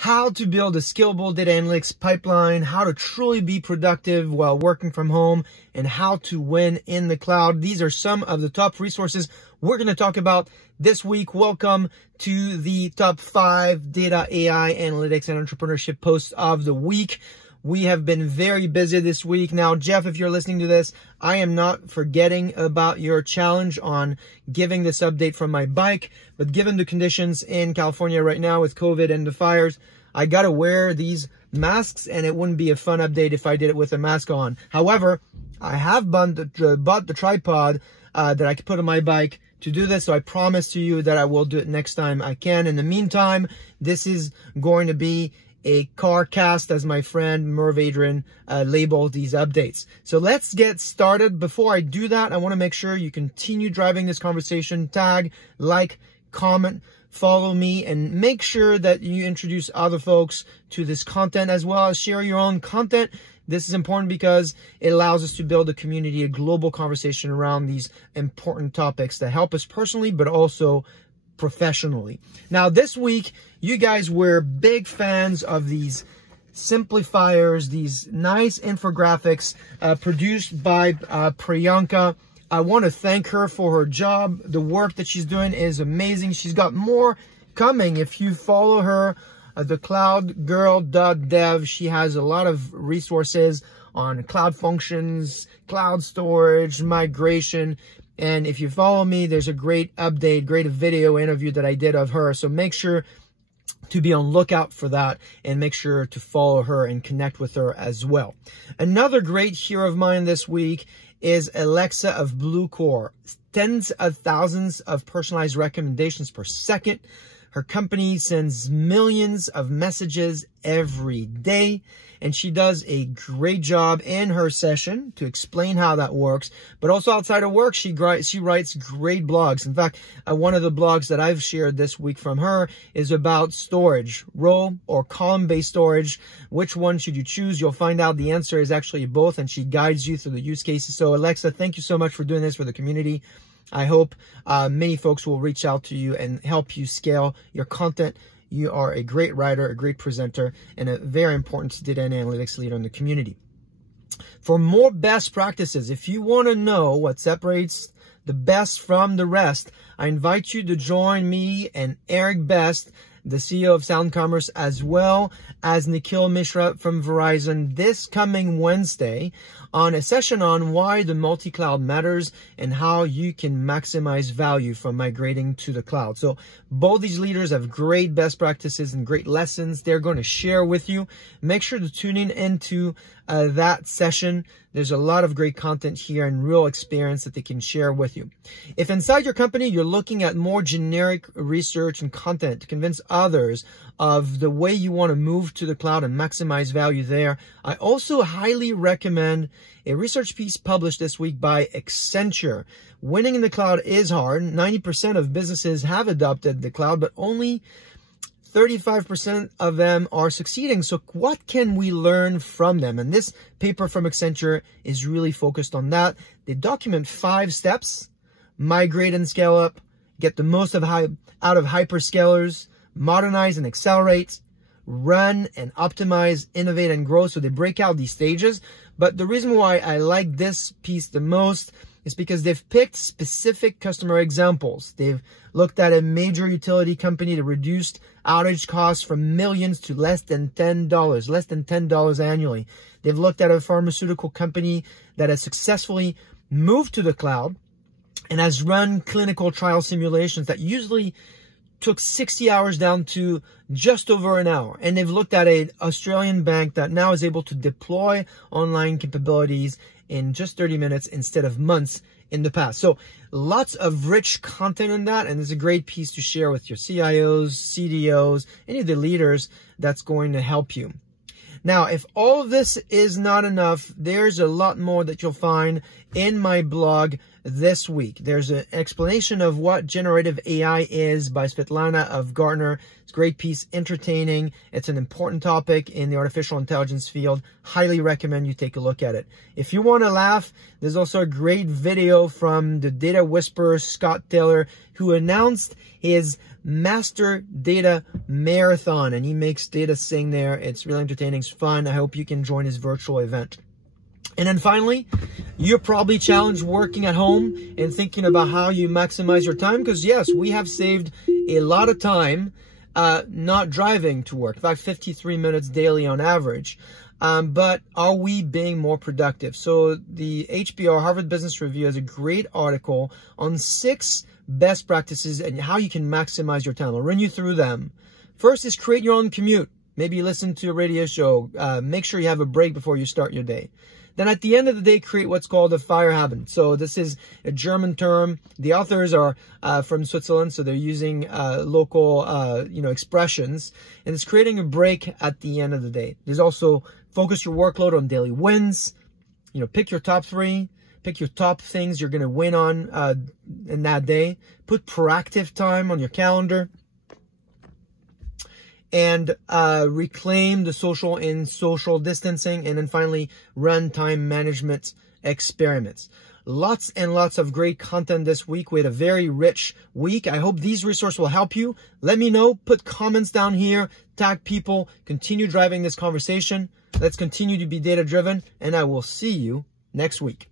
how to build a scalable data analytics pipeline, how to truly be productive while working from home, and how to win in the cloud. These are some of the top resources we're going to talk about this week. Welcome to the top 5 data, AI, analytics, and entrepreneurship posts of the week. We have been very busy this week. Now, Jeff, if you're listening to this, I am not forgetting about your challenge on giving this update from my bike, but given the conditions in California right now with COVID and the fires, I gotta wear these masks, and it wouldn't be a fun update if I did it with a mask on. However, I have bought the tripod that I could put on my bike to do this, so I promise to you that I will do it next time I can. In the meantime, this is going to be a car cast, as my friend Merv Adrian labeled these updates. So let's get started. Before I do that, I want to make sure you continue driving this conversation. Tag, like, comment, follow me, and make sure that you introduce other folks to this content, as well as share your own content. This is important because it allows us to build a community, a global conversation around these important topics that help us personally, but also professionally. Now, this week, you guys were big fans of these simplifiers, these nice infographics produced by Priyanka. I want to thank her for her job. The work that she's doing is amazing. She's got more coming. If you follow her, thecloudgirl.dev, she has a lot of resources on cloud functions, cloud storage, migration. And if you follow me, there's a great update, great video interview that I did of her. So make sure to be on lookout for that, and make sure to follow her and connect with her as well. Another great hero of mine this week is Alexa of Bluecore. Tens of thousands of personalized recommendations per second. Her company sends millions of messages every day, and she does a great job in her session to explain how that works. But also outside of work, she writes great blogs. In fact, one of the blogs that I've shared this week from her is about storage, row or column-based storage. Which one should you choose? You'll find out the answer is actually both, and she guides you through the use cases. So Alexa, thank you so much for doing this for the community. I hope many folks will reach out to you and help you scale your content. You are a great writer, a great presenter, and a very important data and analytics leader in the community. For more best practices, if you want to know what separates the best from the rest, I invite you to join me and Eric Best, the CEO of Sound Commerce, as well as Nikhil Mishra from Verizon, this coming Wednesday on a session on why the multi-cloud matters and how you can maximize value from migrating to the cloud. So both these leaders have great best practices and great lessons they're going to share with you. Make sure to tune in into that session. There's a lot of great content here and real experience that they can share with you. If inside your company you're looking at more generic research and content to convince others of the way you want to move to the cloud and maximize value there, I also highly recommend a research piece published this week by Accenture. Winning in the cloud is hard. 90% of businesses have adopted the cloud, but only 35% of them are succeeding. So what can we learn from them? And this paper from Accenture is really focused on that. They document 5 steps: migrate and scale up, get the most out of hyperscalers, modernize and accelerate, run and optimize, innovate and grow. So they break out these stages. But the reason why I like this piece the most is because they've picked specific customer examples. They've looked at a major utility company that reduced outage costs from millions to less than $10 annually. They've looked at a pharmaceutical company that has successfully moved to the cloud and has run clinical trial simulations that usually took 60 hours down to just over an hour. And they've looked at an Australian bank that now is able to deploy online capabilities in just 30 minutes instead of months in the past. So lots of rich content in that, and it's a great piece to share with your CIOs, CDOs, any of the leaders that's going to help you. Now, if all of this is not enough, there's a lot more that you'll find in my blog this week. There's an explanation of what generative AI is by Svetlana of Gartner. It's a great piece, entertaining. It's an important topic in the artificial intelligence field. Highly recommend you take a look at it. If you want to laugh, there's also a great video from the data whisperer, Scott Taylor, who announced his Master Data Marathon, and he makes data sing there. It's really entertaining. It's fun. I hope you can join his virtual event. And then finally, you're probably challenged working at home and thinking about how you maximize your time, because yes, we have saved a lot of time not driving to work. In fact, 53 minutes daily on average. But are we being more productive? So the HBR, Harvard Business Review, has a great article on 6 best practices and how you can maximize your time. I'll run you through them. First is create your own commute. Maybe listen to a radio show. Make sure you have a break before you start your day. Then at the end of the day, create what's called a fire habit. So this is a German term. The authors are from Switzerland, so they're using local expressions. And it's creating a break at the end of the day. There's also focus your workload on daily wins. Pick your top 3. Pick your top things you're going to win on in that day. Put proactive time on your calendar. And reclaim the social in social distancing. And then finally, run time management experiments. Lots and lots of great content this week. We had a very rich week. I hope these resources will help you. Let me know. Put comments down here. Tag people. Continue driving this conversation. Let's continue to be data-driven. And I will see you next week.